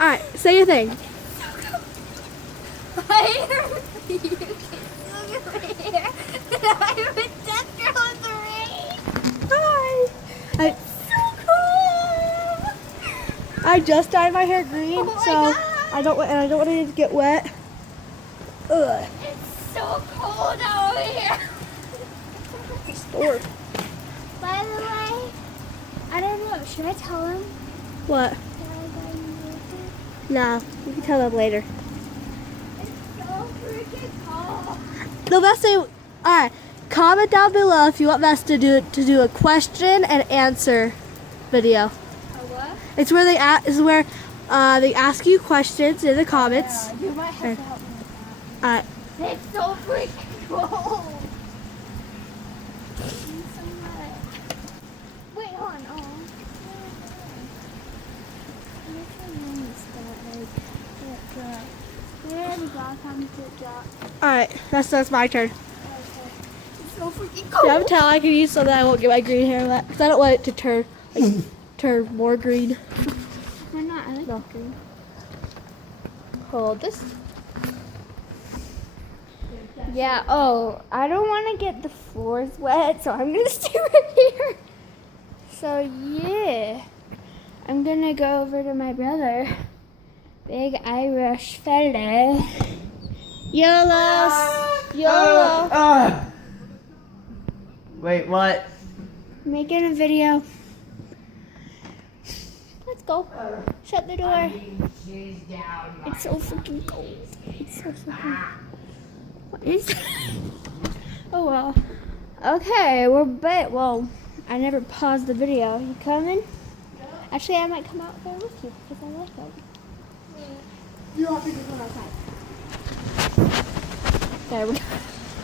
Alright, say your thing. I'm a death girl in the rain. Hi. So cool. I just dyed my hair green, Oh my so God. I don't want it to get wet. Ugh. It's so cold out here. Store. By the way, I don't know. Should I tell him? What? that I got a new haircut? Nah, you can tell them later. It's so freaking cold. No, Vesta. Alright, comment down below if you want Vesta to do a question and answer video. A what? It's where they they ask you questions in the comments. You might have Okay. to help me with Alright. that. It's so freaking cold. I'm so hot. Wait, hold on. Oh. Where the dog comes to drop. Alright, that's my turn. It's so freaking Do cold. you have a towel I can use so that I won't get my green hair wet? Because I don't want it to turn more green. Why not? I like No. green. Hold this. Yeah, oh, I don't want to get the floors wet, so I'm going to stay right here. So, yeah, I'm going to go over to my brother. Big Irish fella. YOLO. YOLO. Wait, what? Making a video. Let's go. Shut the door. It's so freaking cold. It's so freaking. What is? Oh well. Okay, we're back. Well, I never paused the video. You coming? Actually, I might come out there with you because I like it. You have to go outside. There we go.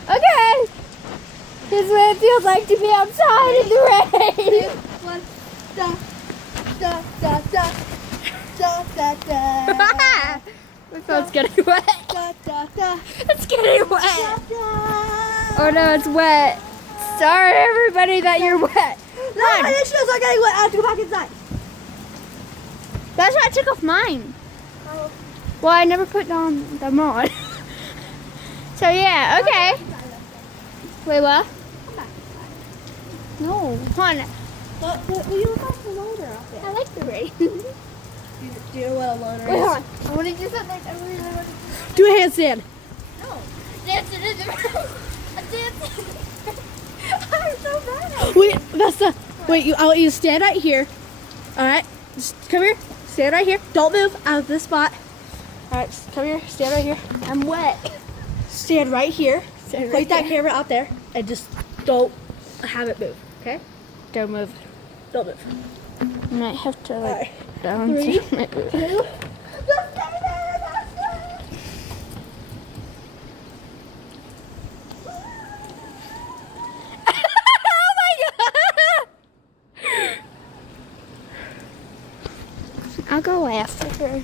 Okay. This is what it feels like to be outside in the rain. One, da, da, da, da, da, da, da. My phone's getting wet. Da, da, da, It's getting da, wet. da. Oh no, it's wet. Sorry, everybody, that you're wet. No, my shoes are getting wet. I have to go back inside. That's why I took off mine. Well, I never put them on. So yeah, okay. Wait, what? No, hold on. Will you look off the loader out there? I like the rain. Do you know what a loader Wait, is? hold on. I want to do something. I really want to Do a handstand. No. Dancing in the rain. I'm dancing. I'm so bad. Wait, Vesta. Wait, I want you to stand right here. All right, just come here. Stand right here. Don't move out of this spot. All right, just come here. Stand right here. I'm wet. Stand right here. Stand right Place that here. camera out there and just don't have it move. Okay? Don't move. Don't move. I might have to like Alright. balance 3, it. 2. Just stay there. That's it. Oh my god! I'll go after her.